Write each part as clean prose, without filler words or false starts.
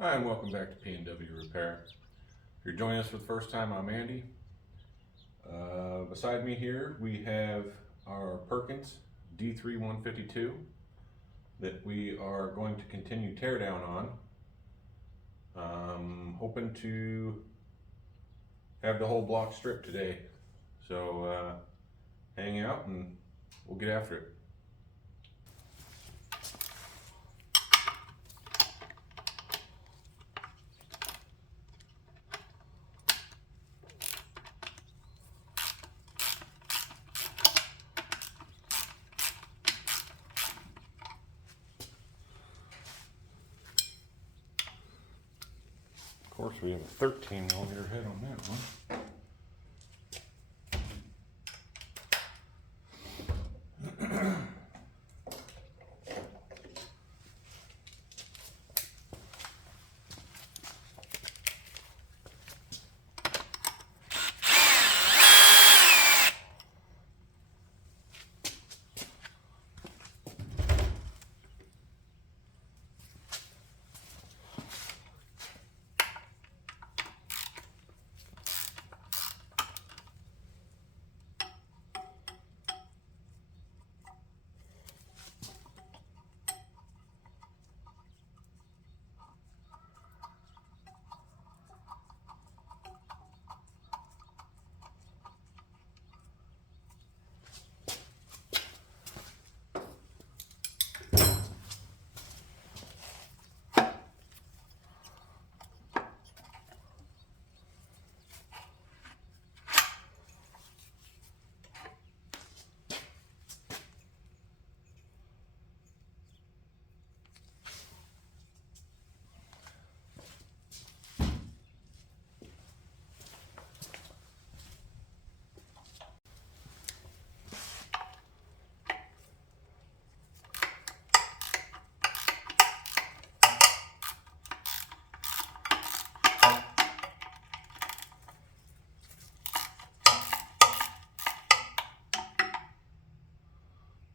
Hi, and welcome back to P&W Repair. If you're joining us for the first time, I'm Andy. Beside me here, we have our Perkins D3 152 that we are going to continue teardown on. Hoping to have the whole block stripped today. So hang out and we'll get after it. Of course, we have a 13mm head on that one.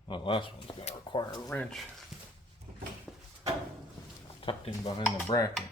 The last one's going to require a wrench tucked in behind the bracket.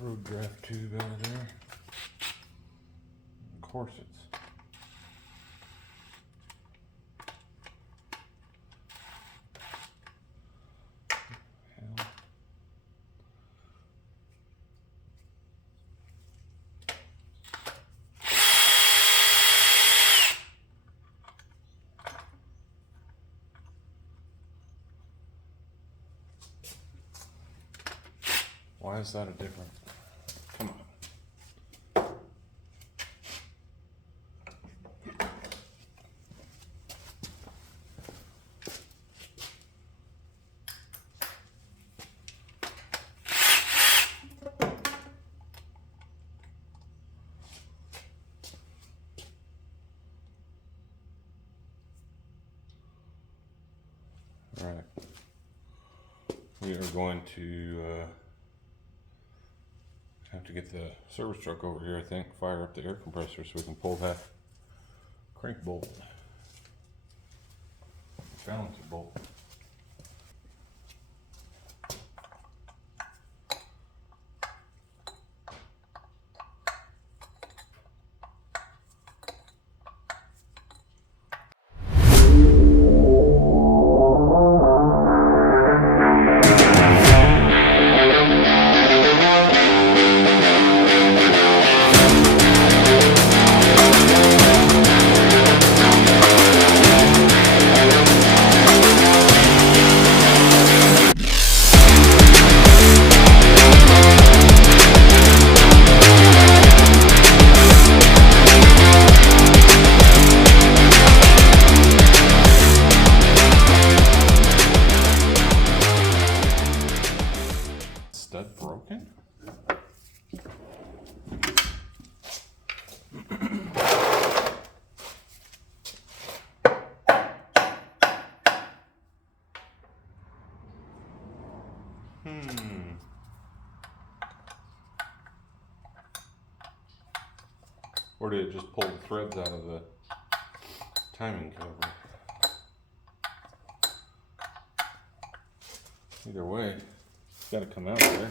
road draft tube out of there. Of course it's. Hell. Why is that a difference? Come on. All right. We are going to have to get the service truck over here, I think, fire up the air compressor so we can pull that crank bolt, balancer bolt. Stud broken? Or did it just pull the threads out of the timing cover? Either way, it's got to come out of there.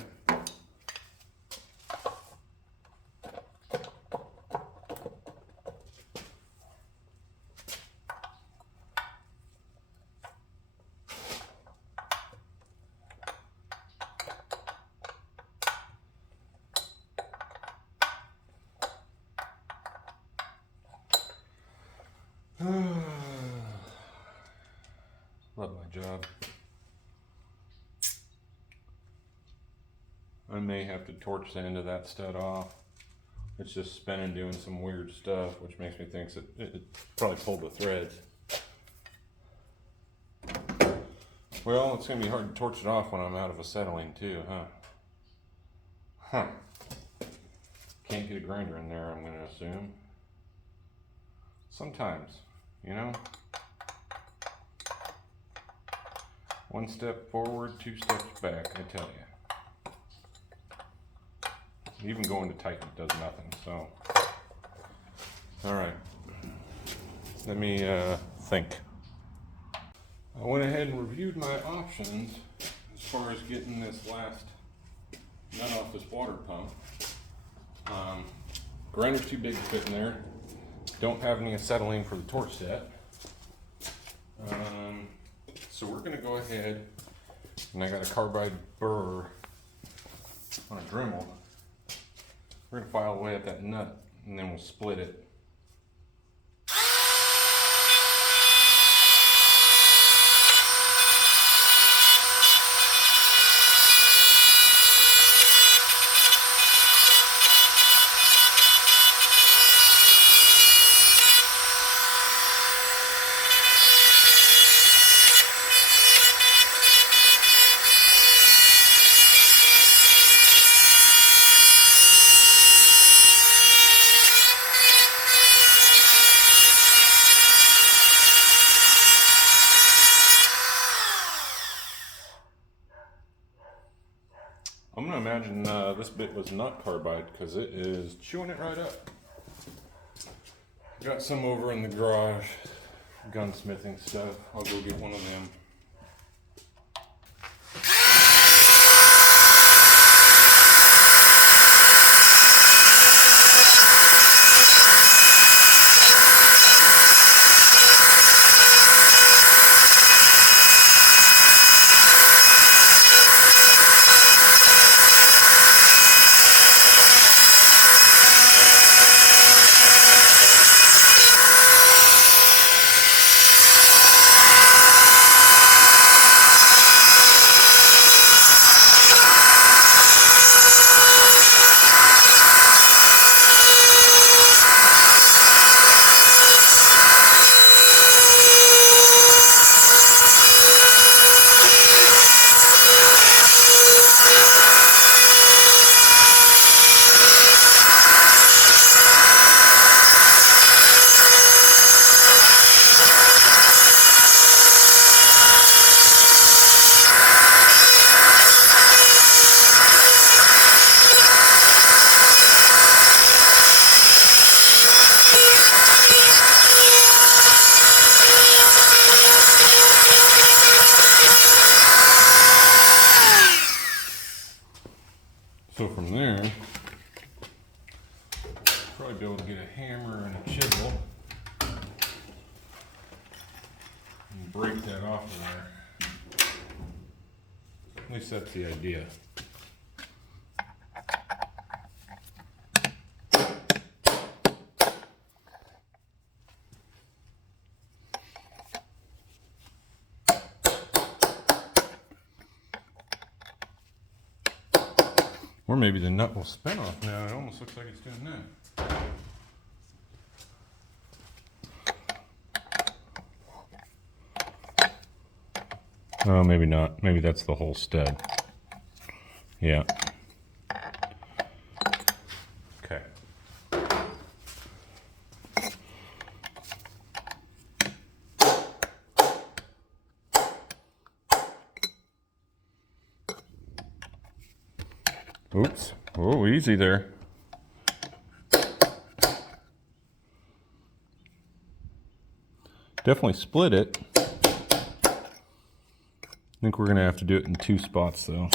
Love my job. I may have to torch the end of that stud off. It's just spinning doing some weird stuff, which makes me think that it probably pulled the threads. Well, it's gonna be hard to torch it off when I'm out of acetylene too, huh? Can't get a grinder in there, I'm gonna assume. Sometimes, you know? One step forward, 2 steps back, I tell you. Even going to tighten does nothing, so. All right, let me think. I went ahead and reviewed my options as far as getting this last nut off this water pump. Grinder's too big to fit in there. Don't have any acetylene for the torch set. So we're gonna go ahead, and I got a carbide burr on a Dremel. We're gonna file away at that nut, and then we'll split it. I'm gonna imagine this bit was not carbide because it is chewing it right up. Got some over in the garage, gunsmithing stuff. I'll go get one of them. that off of there. At least that's the idea. Or maybe the nut will spin off now. It almost looks like it's doing that. Oh, maybe not. Maybe that's the whole stud. Yeah. Okay. Oops. Oh, easy there. Definitely split it. I think we're going to have to do it in 2 spots though.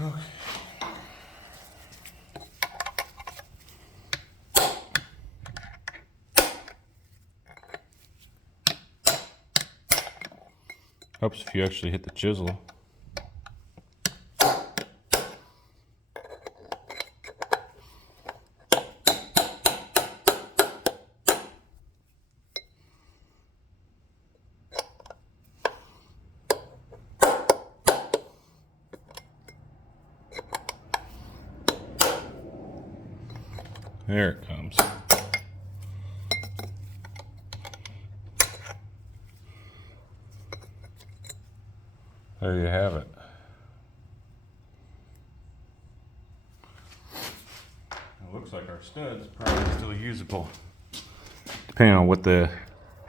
Okay. Helps if you actually hit the chisel. There it comes. There you have it. It looks like our stud's probably still usable, depending on what the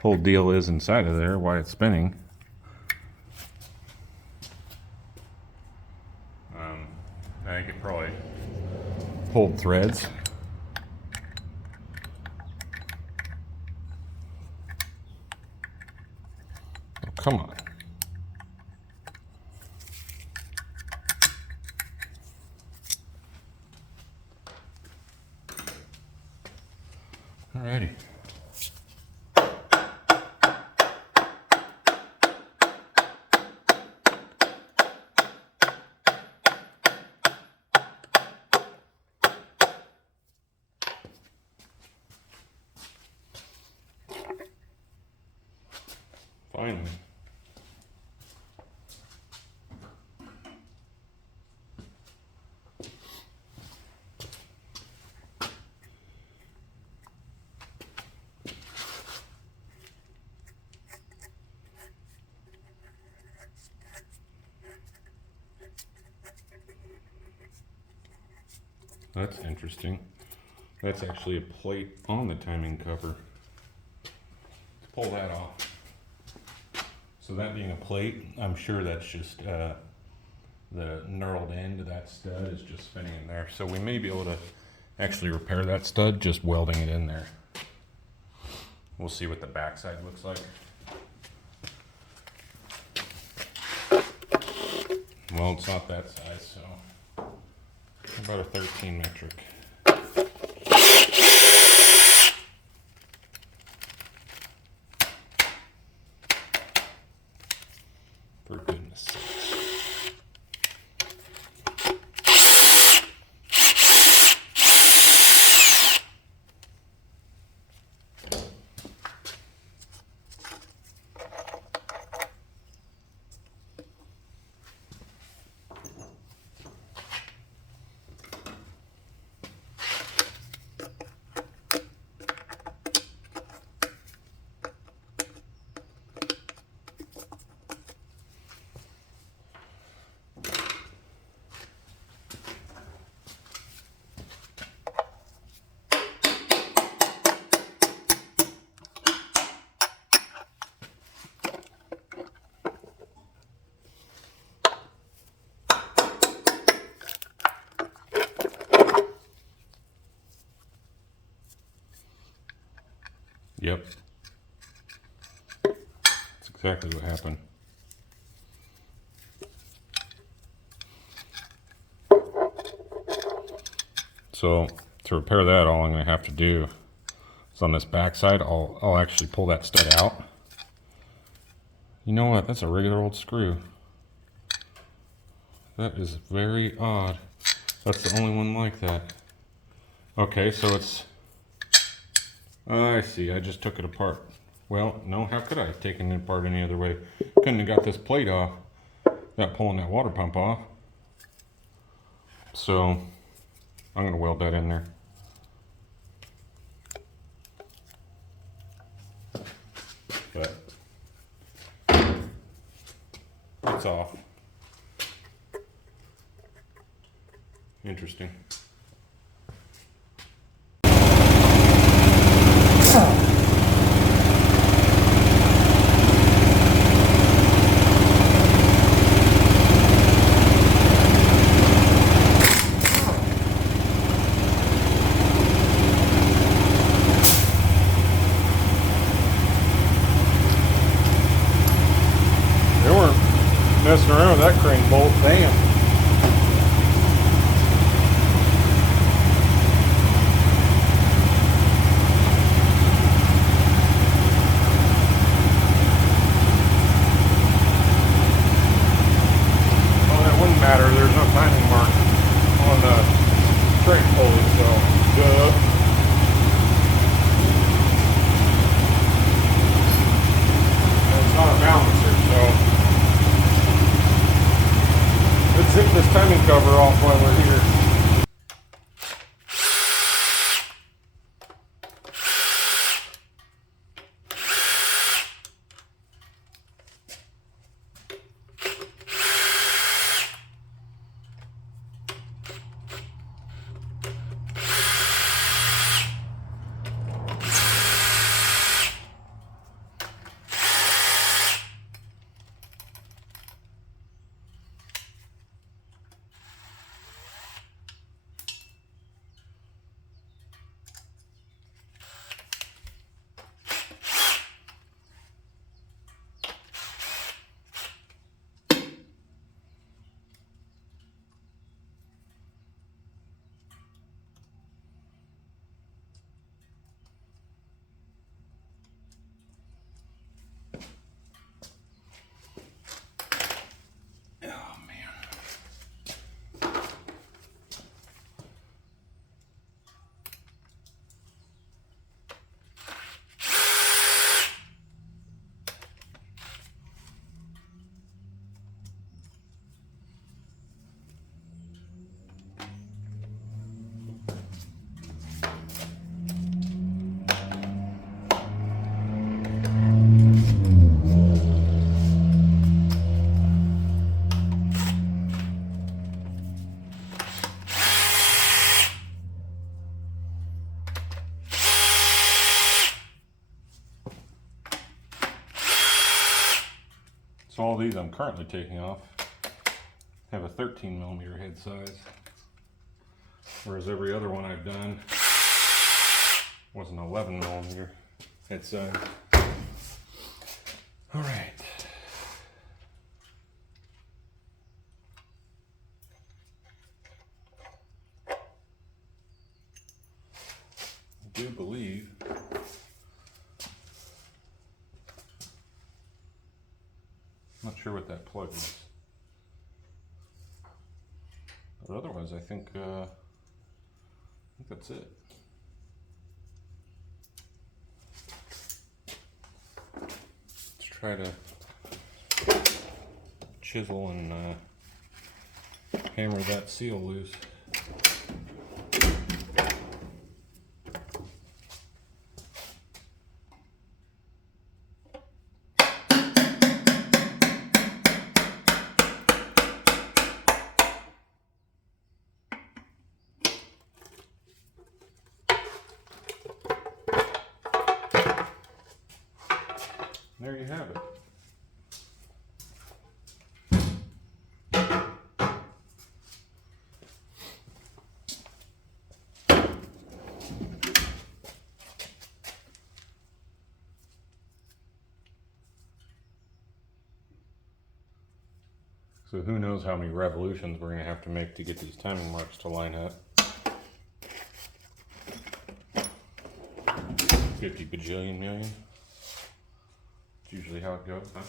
whole deal is inside of there, why it's spinning. I think it probably pulled threads. Oh, come on. Alrighty. Finally. That's interesting. That's actually a plate on the timing cover. Let's pull that off. So that being a plate, I'm sure that's just the knurled end of that stud is just spinning in there. So we may be able to actually repair that stud just welding it in there. We'll see what the backside looks like. Well, it's not that size, so about a 13 metric. For goodness sakes. Yep. That's exactly what happened. So to repair that, all I'm going to have to do is on this back side, I'll actually pull that stud out. You know what? That's a regular old screw. That is very odd. That's the only one like that. Okay, so it's... I see, I just took it apart. Well, no, how could I have taken it apart any other way? Couldn't have got this plate off without pulling that water pump off. So, I'm going to weld that in there. But it's off. Interesting. Messing around with that crane bolt, damn. Well, that wouldn't matter, there's no timing mark on the crane pulley, so duh. And it's not a balancer, so let's zip this timing cover off while we're here. So all these I'm currently taking off have a 13mm head size, whereas every other one I've done was an 11mm head size. All right. I do believe not sure what that plug is, but otherwise I think that's it. Let's try to chisel and hammer that seal loose. There you have it. So who knows how many revolutions we're gonna have to make to get these timing marks to line up. 50 bajillion million. It's usually how it goes, huh?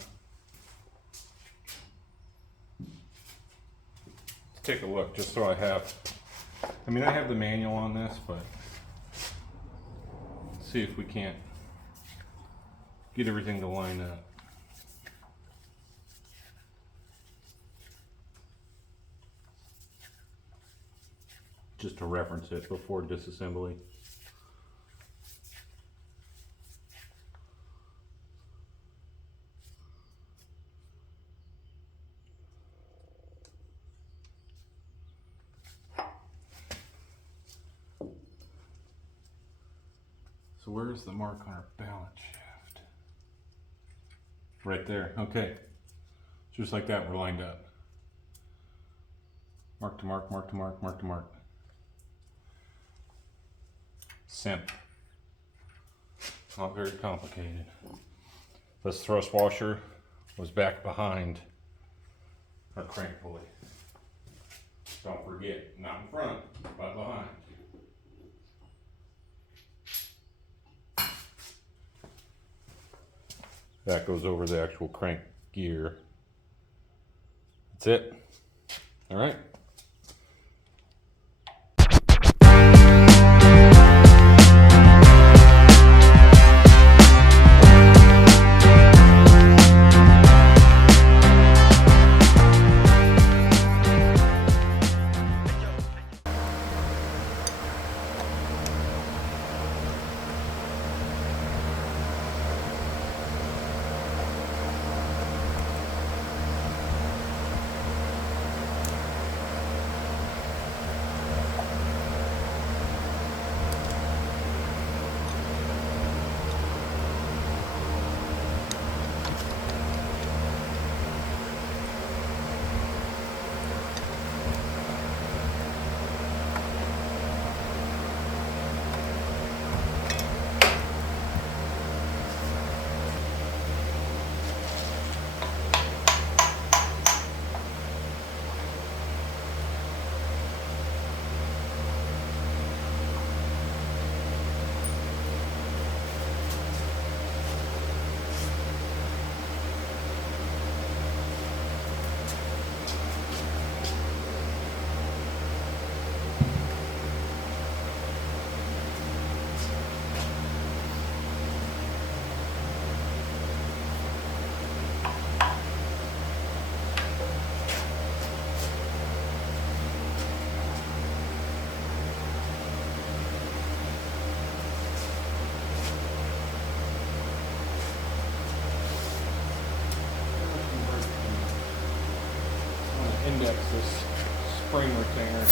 Let's take a look just so I have, I mean I have the manual on this, but let's see if we can't get everything to line up. Just to reference it before disassembly. So where's the mark on our balance shaft? Right there, okay. Just like that, we're lined up. Mark to mark, mark to mark, mark to mark. Simp. Not very complicated. This thrust washer was back behind our crank pulley. Don't forget, not in front, but behind. That goes over the actual crank gear. That's it. All right. Index this spring retainer.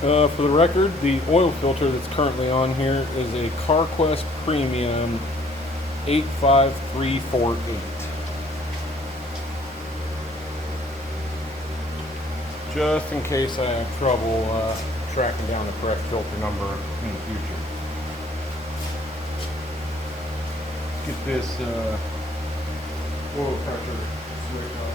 For the record, the oil filter that's currently on here is a CarQuest Premium 85348. Just in case I have trouble tracking down the correct filter number in the future. Get this oil pressure switch off.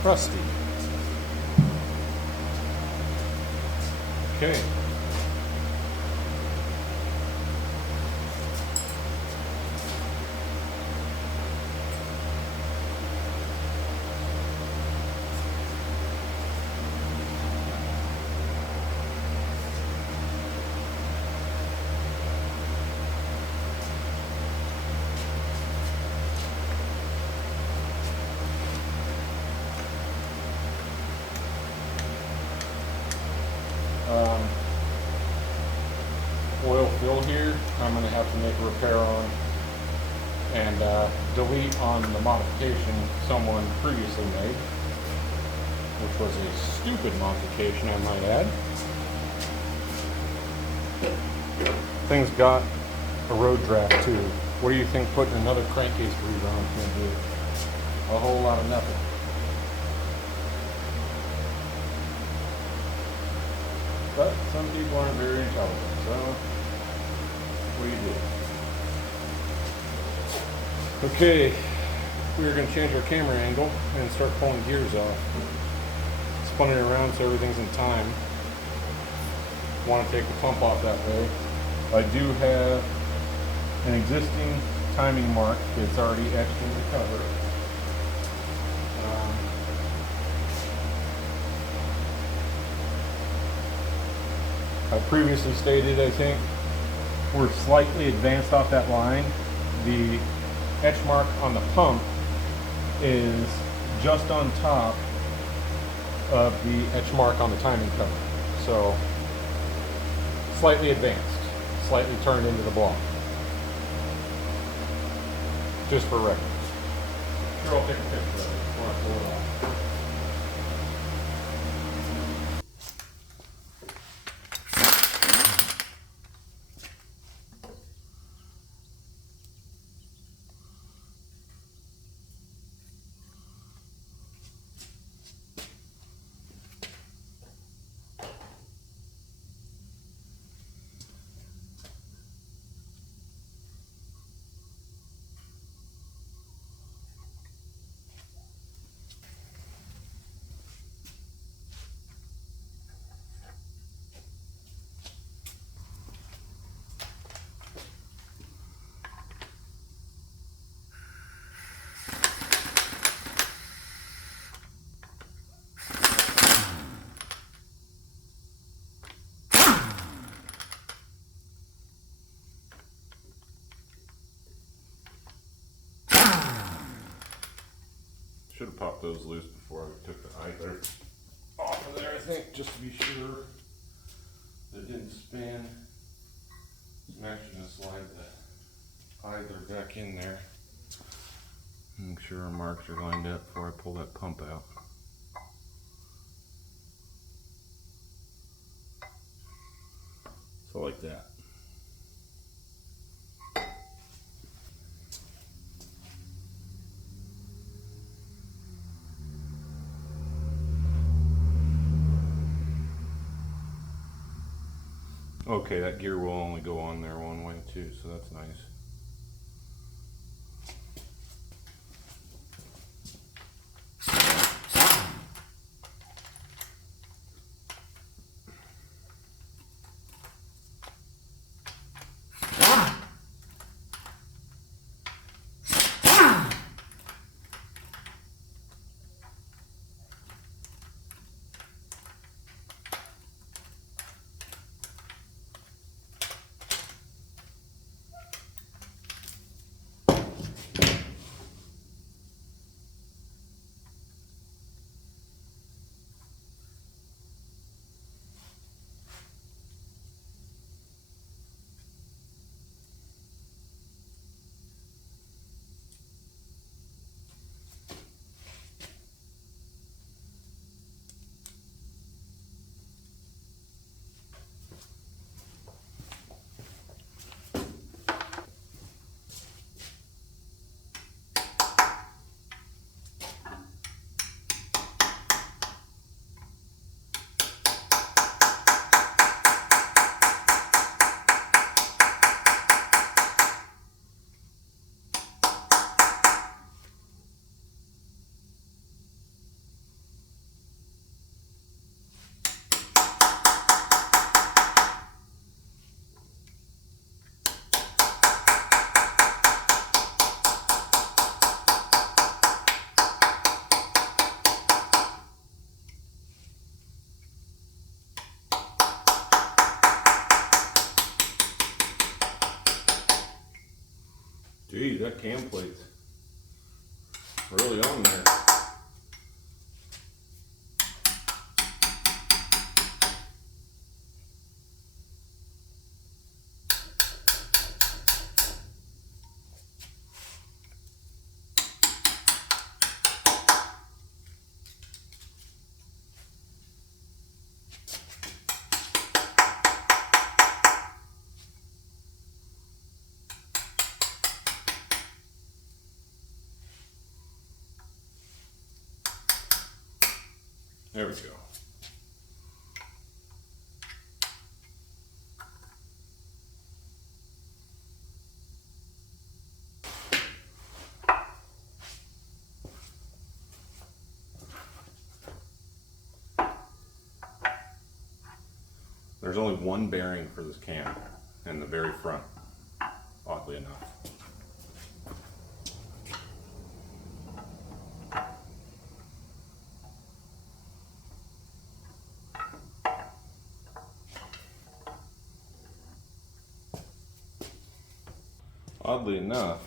Crusty. Okay. Oil fill here, I'm going to have to make a repair on and delete on the modification someone previously made, which was a stupid modification, I might add. Thing's got a road draft too. What do you think putting another crankcase breather on is going to do? A whole lot of nothing. But some people aren't very intelligent, so what do you do? Okay, we're going to change our camera angle and start pulling gears off. Spun it around so everything's in time. Want to take the pump off that way. I do have an existing timing mark that's already etched in the cover. I previously stated, I think, we're slightly advanced off that line. The etch mark on the pump is just on top of the etch mark on the timing cover. So, slightly advanced, slightly turned into the block. Just for reference. Sure, I'll take a picture of it before I pull it off. Should have popped those loose before I took the idler off of there, I think, just to be sure that it didn't spin. I'm actually going to slide the idler back in there. Make sure our marks are lined up before I pull that pump out. So like that. Okay, that gear will only go on there one way too, so that's nice. Geez, that cam plate's really on there. There we go. There's only one bearing for this cam in the very front, oddly enough. Oddly enough,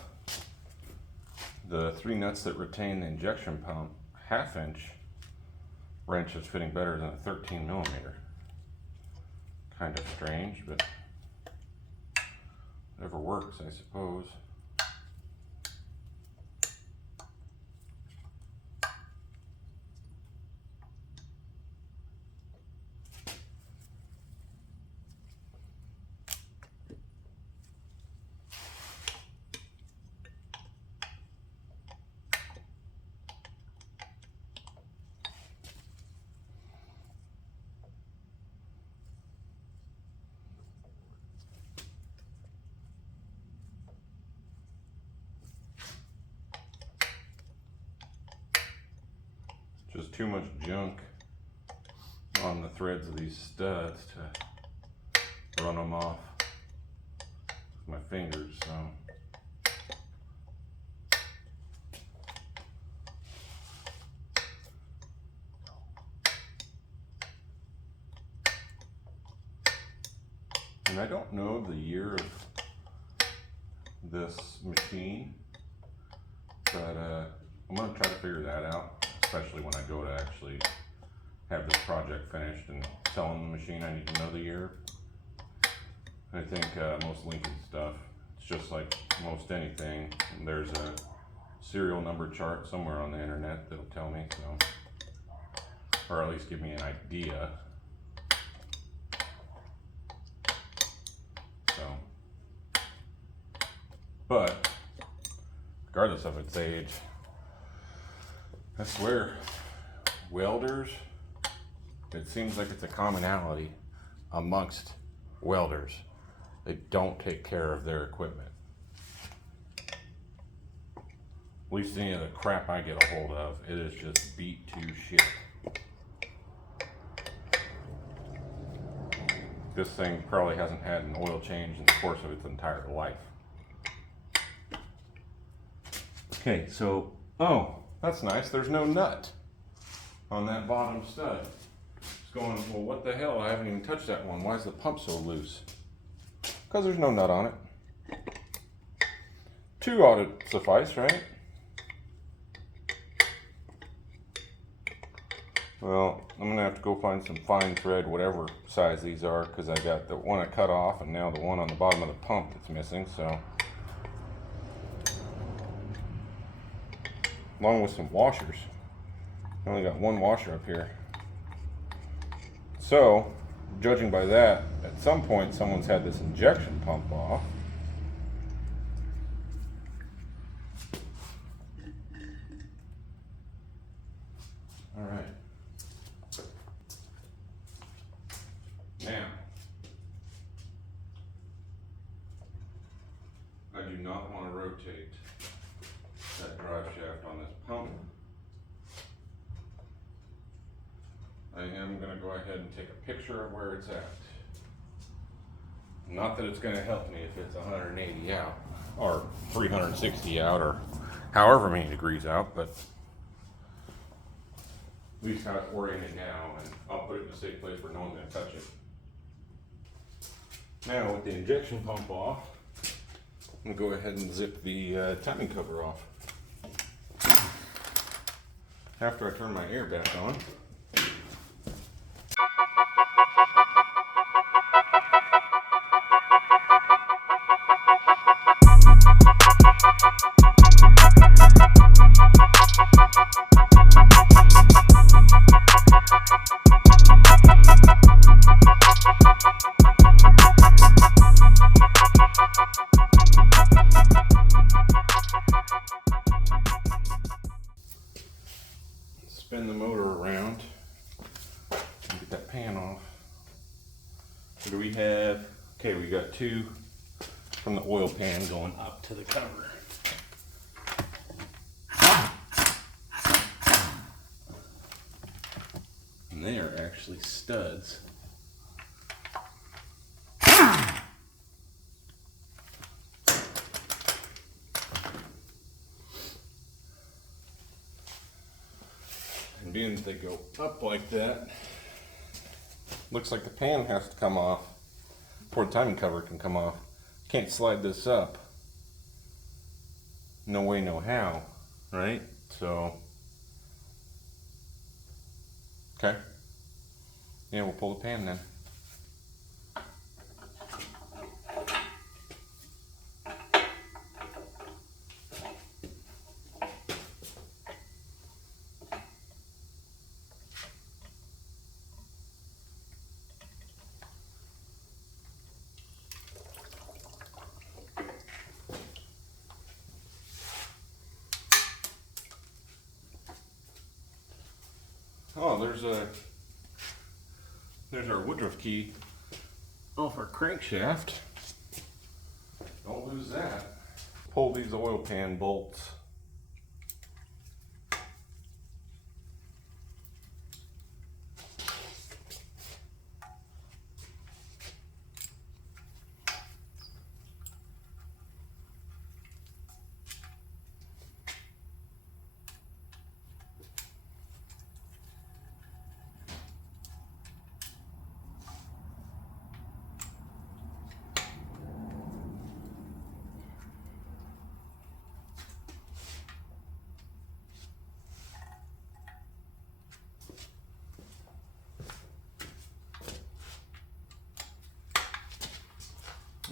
the 3 nuts that retain the injection pump, 1/2 inch wrench is fitting better than a 13 millimeter. Kind of strange, but whatever works, I suppose. Just too much junk on the threads of these studs to run them off with my fingers, so. And I don't know the year of this machine, but I'm gonna try to figure that out, especially when I go to actually have this project finished and selling the machine. I need to know the year. I think most Lincoln stuff, it's just like most anything. And there's a serial number chart somewhere on the internet that'll tell me, so, or at least give me an idea. So, but regardless of its age, I swear, welders, it seems like it's a commonality amongst welders. They don't take care of their equipment. At least any of the crap I get a hold of, it is just beat to shit. This thing probably hasn't had an oil change in the course of its entire life. Okay, so, oh, that's nice. There's no nut on that bottom stud. It's going, well, what the hell? I haven't even touched that one. Why is the pump so loose? Because there's no nut on it. 2 ought to suffice, right? Well, I'm gonna have to go find some fine thread, whatever size these are, because I got the one I cut off and now the one on the bottom of the pump that's missing, so. Along with some washers. I only got 1 washer up here. So, judging by that, at some point someone's had this injection pump off. All right. Now, I do not want to rotate that drive shaft on this pump. I am going to go ahead and take a picture of where it's at. Not that it's going to help me if it's 180 out or 360 out or however many degrees out, but at least how it's oriented now, and I'll put it in a safe place where no one's going to touch it. Now with the injection pump off, I'm going to go ahead and zip the timing cover off. After I turn my air back on, spin the motor around and get that pan off. What do we have? Okay, we got 2 from the oil pan going up to the cover. And they are actually studs. And being that they go up like that, looks like the pan has to come off before the timing cover can come off. Can't slide this up. No way, no how, right? So, okay. Yeah, we'll pull the pan then. Oh, there's our Woodruff key off our crankshaft. Don't lose that. Pull these oil pan bolts.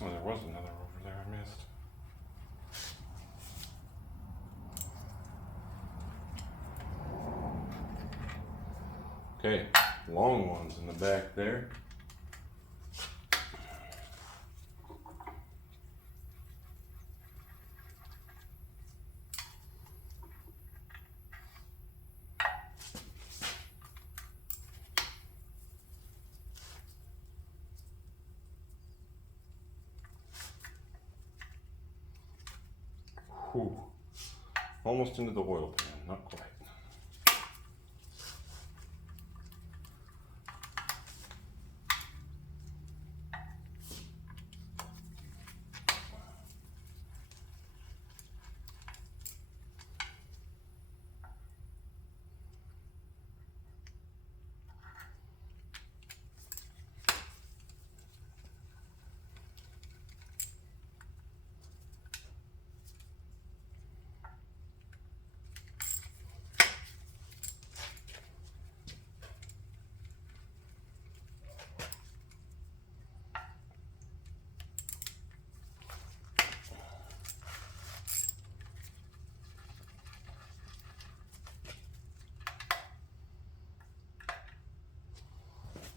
Oh, there was another over there I missed. Okay, long ones in the back there. Whew. Almost into the oil pan, not quite.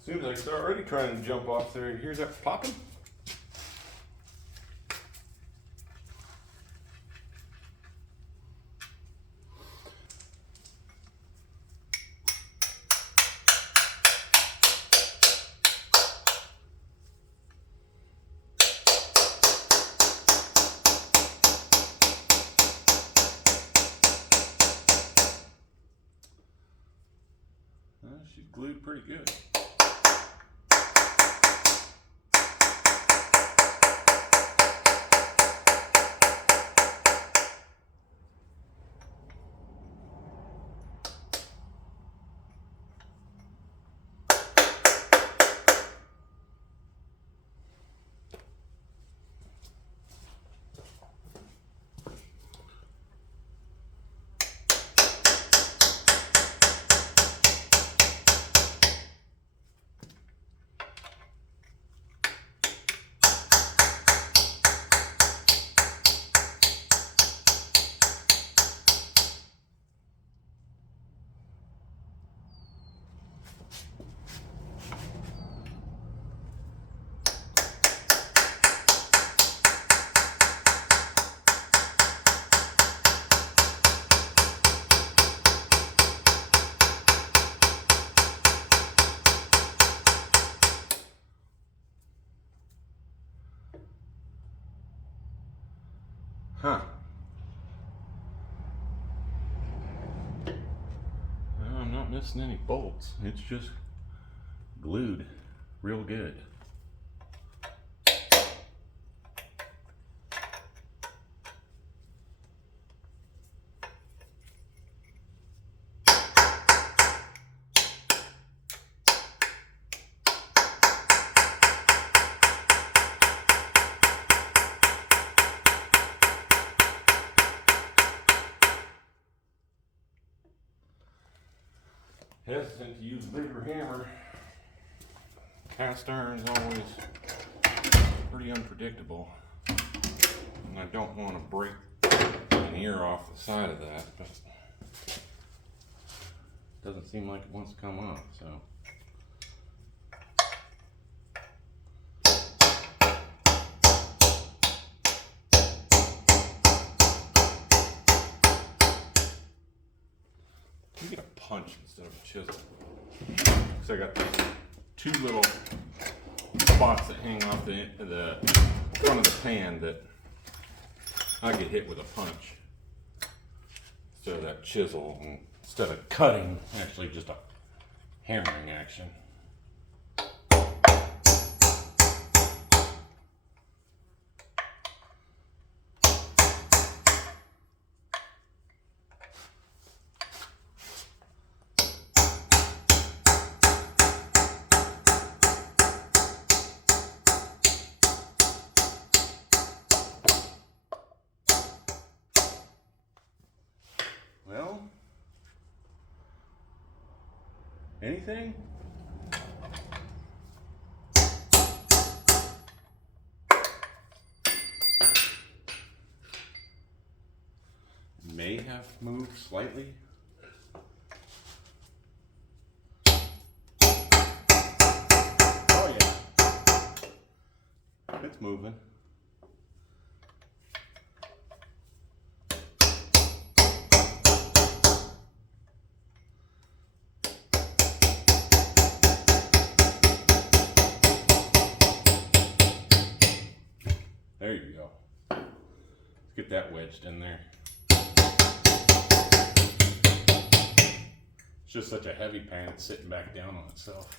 As soon as I start already trying to jump off there, you hear that popping? She's glued pretty good. Huh. Well, I'm not missing any bolts. It's just glued real good. Hesitant to use a bigger hammer. Cast iron's always pretty unpredictable. And I don't want to break an ear off the side of that, but it doesn't seem like it wants to come off, so. You get a punch instead of a chisel. So I got these two little spots that hang off the front of the pan that I get hit with a punch. So that chisel, instead of cutting, actually just a hammering action. Well, anything? May have moved slightly. Oh yeah, it's moving. There you go. Get that wedged in there. It's just such a heavy pan, it's sitting back down on itself.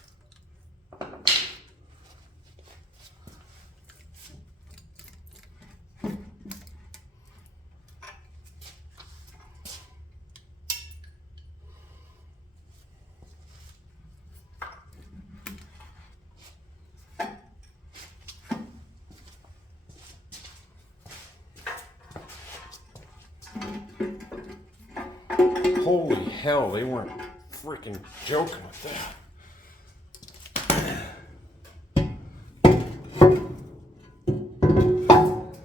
Holy hell, they weren't freaking joking with that.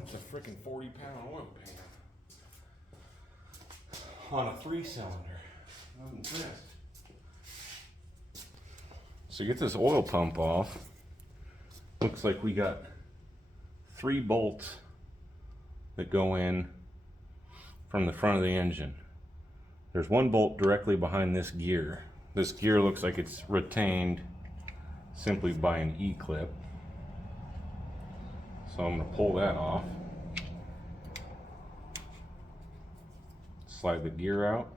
It's a freaking 40-pound oil pan on a 3-cylinder. I'm impressed. So get this oil pump off. Looks like we got 3 bolts that go in from the front of the engine. There's 1 bolt directly behind this gear. This gear looks like it's retained simply by an E-clip. So I'm going to pull that off. Slide the gear out.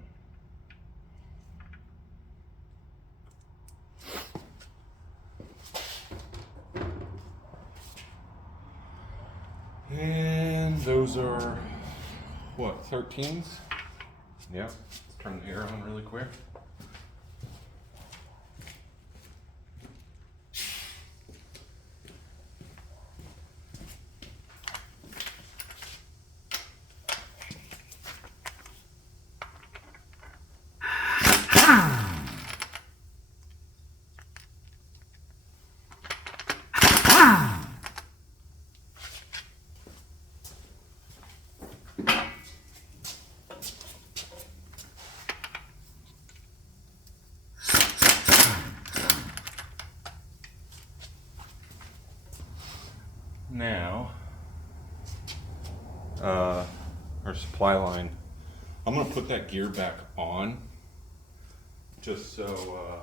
And those are, what, 13s? Yeah. Turn the air on really quick. Now, our supply line, I'm going to put that gear back on just so I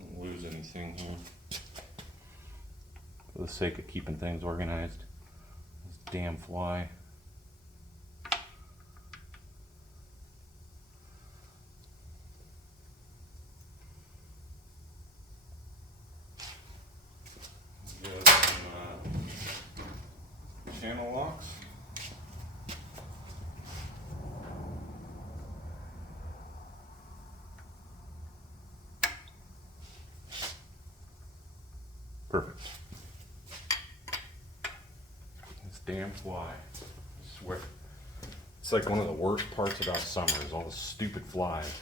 don't lose anything here for the sake of keeping things organized. This damn fly. Channel locks. Perfect. This damn fly. I swear. It's like one of the worst parts about summer is all the stupid flies.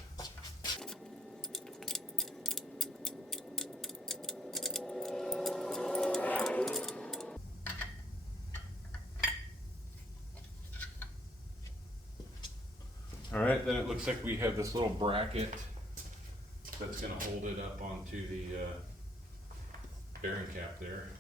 Alright, then it looks like we have this little bracket that's going to hold it up onto the bearing cap there.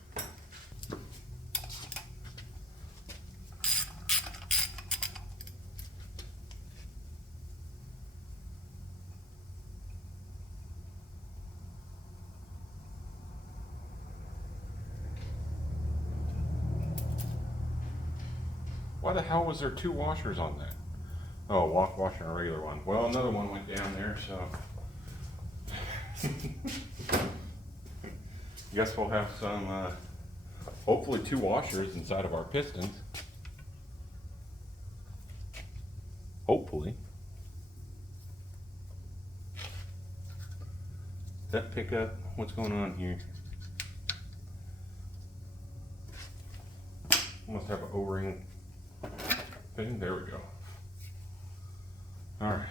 Why the hell was there 2 washers on that? Oh, a walk washer and a regular one. Well, another one went down there, so. Guess we'll have some, hopefully 2 washers inside of our pistons. Hopefully. That pickup, what's going on here? Must have an O-ring thing. There we go. All right.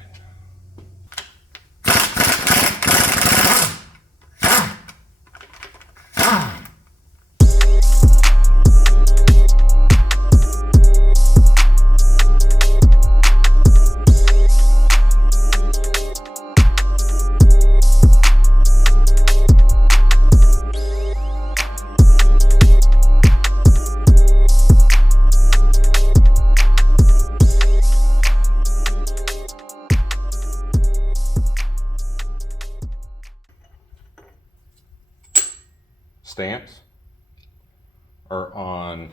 Stamps are on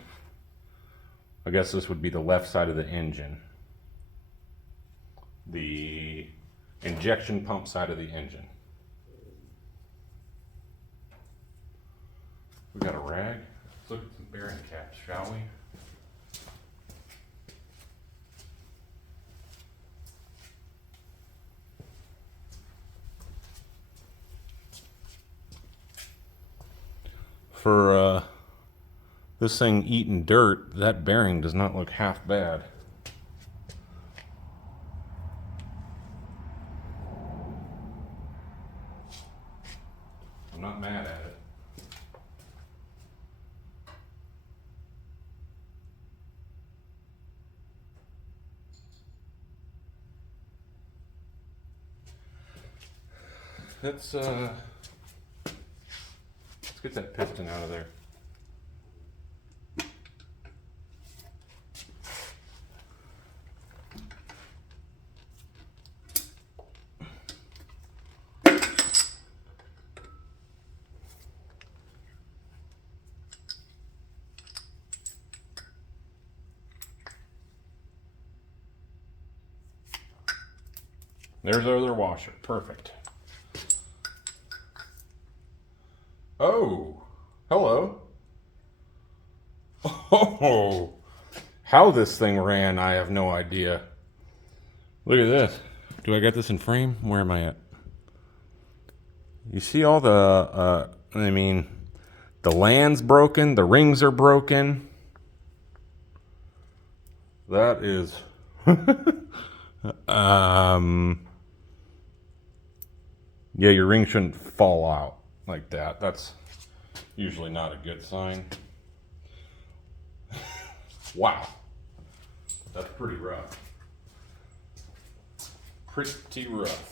I guess this would be the left side of the engine. The injection pump side of the engine. We got a rag. Let's look at some bearing caps, shall we? For this thing eating dirt, that bearing does not look half bad. I'm not mad at it. Let's get that piston out of there. There's our other washer. Perfect. Oh, hello. Oh, how this thing ran, I have no idea. Look at this. Do I got this in frame? Where am I at? You see all the, the land's broken, the rings are broken. That is, yeah, your ring shouldn't fall out like that. That's usually not a good sign. Wow. That's pretty rough. Pretty rough.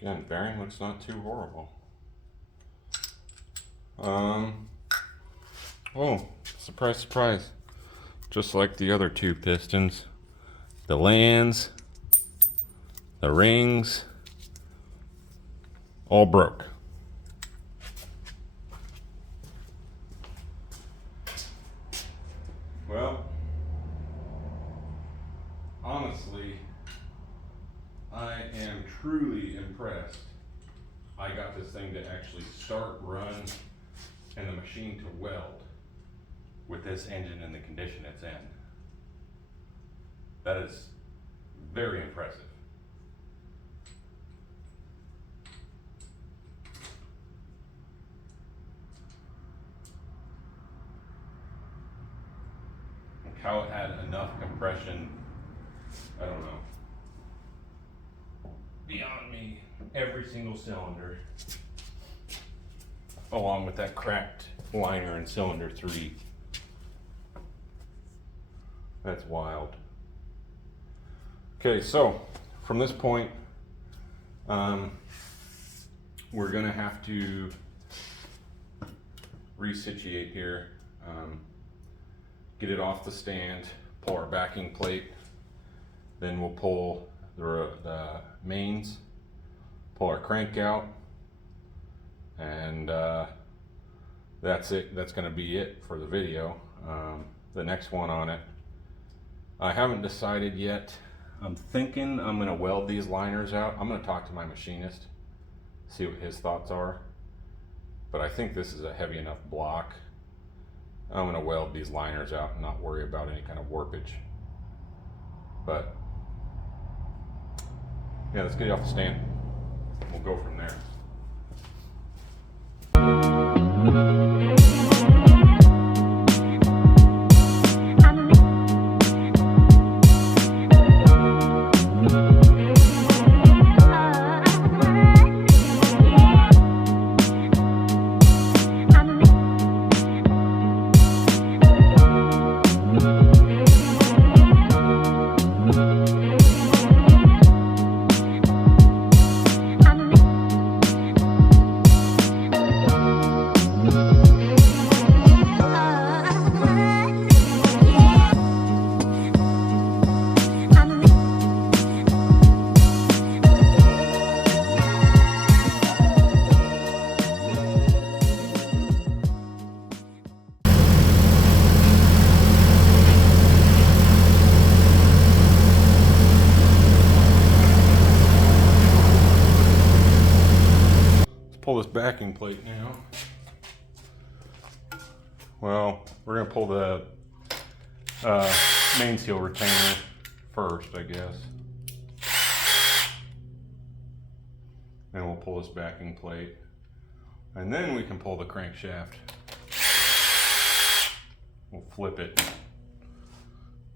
Again, bearing looks not too horrible. Oh, surprise, surprise. Just like the other two pistons, the lands, the rings, all broke. Well, honestly, I am truly impressed. I got this thing to actually start, run, and the machine to weld with this engine in the condition it's in. That is very impressive. Like how it had enough compression, I don't know. beyond me every single cylinder, along with that cracked liner in cylinder 3. That's wild. Okay, so from this point, we're gonna have to resituate here, get it off the stand, pull our backing plate, then we'll pull the mains, pull our crank out, and that's it. That's gonna be it for the video. The next one on it, I haven't decided yet. I'm thinking I'm gonna weld these liners out. I'm gonna talk to my machinist, see what his thoughts are. But I think this is a heavy enough block. I'm gonna weld these liners out and not worry about any kind of warpage. But yeah, let's get it off the stand. We'll go from there. Pull this backing plate now. Well, we're gonna pull the main seal retainer first, I guess. And we'll pull this backing plate. And then we can pull the crankshaft. We'll flip it,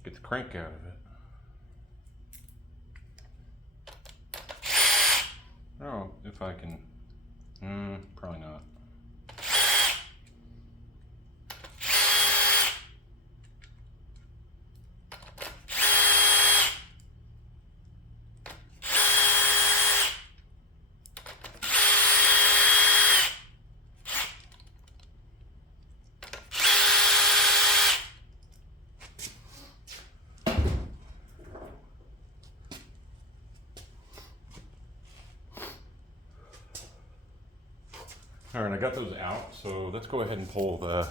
get the crank out of it. Oh, if I can. Probably not. All right, I got those out, so let's go ahead and pull the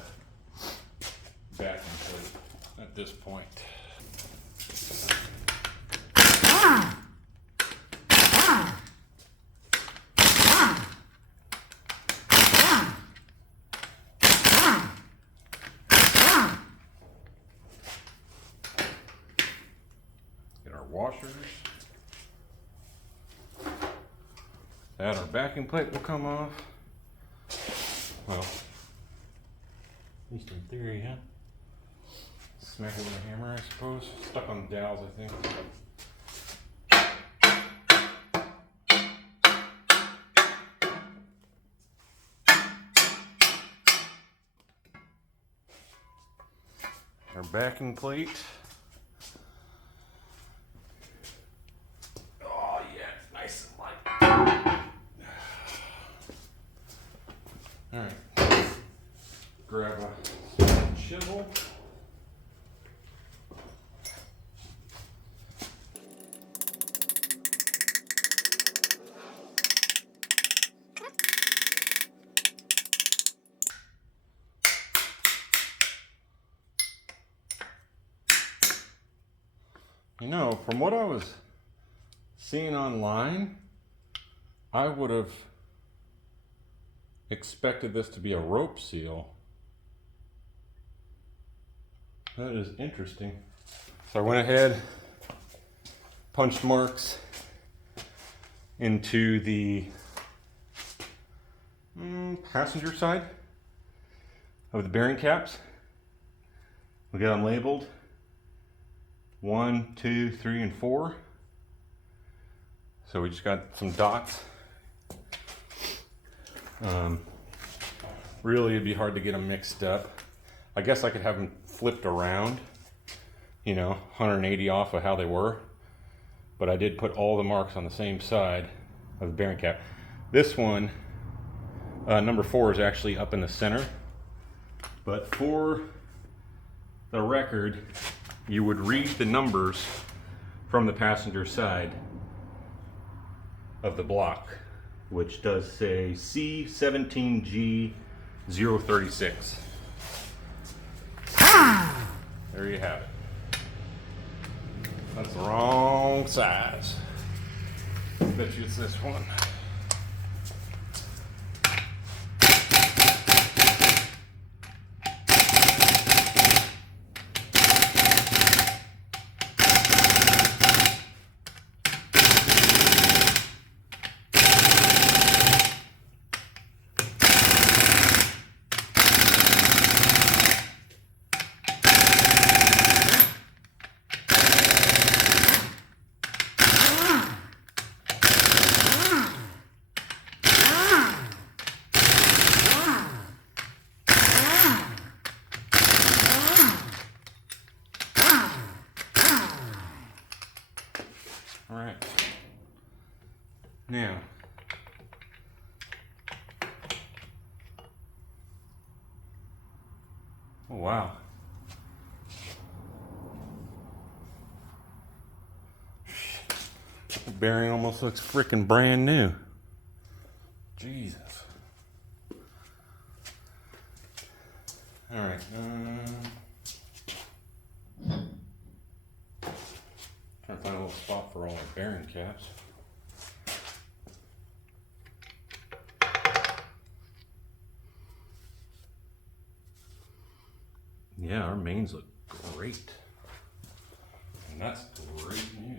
backing plate at this point. Get our washers. That our backing plate will come off. Well, at least in theory, huh? Smack it with a hammer, I suppose. Stuck on the dowels, I think. Our backing plate. Oh yeah, nice and light. All right, grab a chisel. You know, from what I was seeing online, I would have expected this to be a rope seal. That is interesting. So I went ahead, punched marks into the passenger side of the bearing caps. We got them labeled 1, 2, 3, and 4. So we just got some dots. Really, it'd be hard to get them mixed up. I guess I could have them flipped around, you know, 180 off of how they were. But I did put all the marks on the same side of the bearing cap. This one, number 4, is actually up in the center. But for the record, you would read the numbers from the passenger side of the block, which does say C17G036. There you have it. That's the wrong size. I bet you it's this one. All right, now, oh wow, the bearing almost looks freaking brand new. Jesus. All right. Trying to find a little spot for all my bearing caps. Yeah, our mains look great. And that's great news.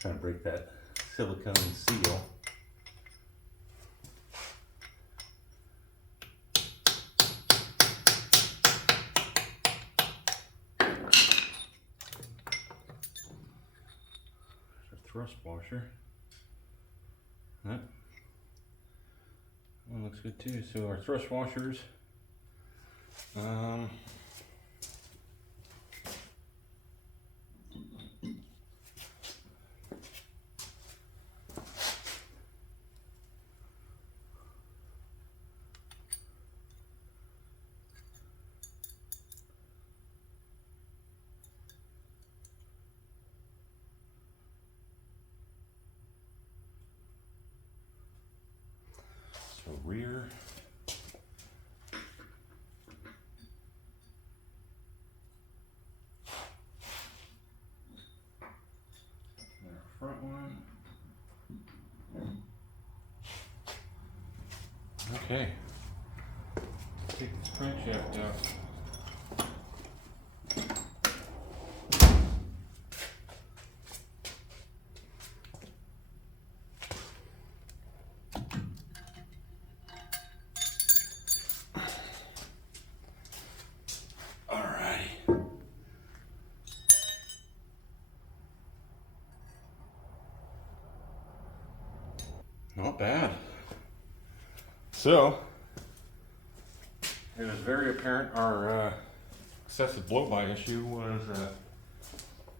Trying to break that silicone seal. There's a thrust washer. That one looks good too. So our thrust washers, so rear, and our front one. Okay, take this crankshaft out. Not bad. So, it was very apparent our excessive blow-by issue was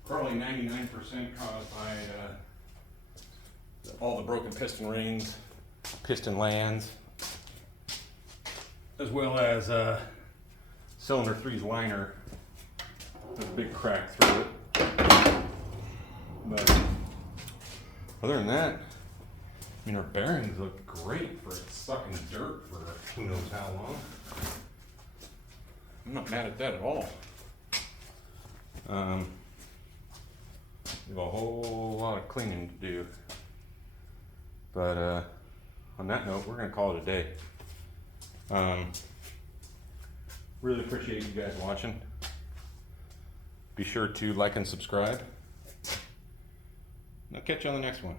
probably 99% caused by all the broken piston rings piston lands, as well as cylinder 3's liner. There's a big crack through it. But other than that, I mean, our bearings look great for stuck in dirt for who knows how long. I'm not mad at that at all. We have a whole lot of cleaning to do. But on that note, we're going to call it a day. Really appreciate you guys watching. Be sure to like and subscribe. And I'll catch you on the next one.